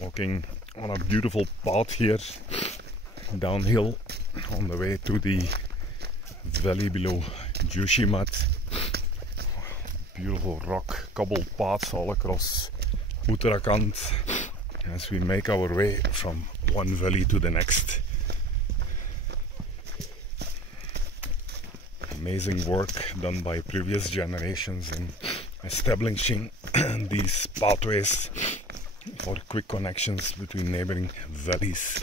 Walking on a beautiful path here downhill on the way to the valley below Joshimath. Beautiful rock cobbled paths all across Uttarakhand as we make our way from one valley to the next. Amazing work done by previous generations in establishing these pathways for quick connections between neighboring valleys.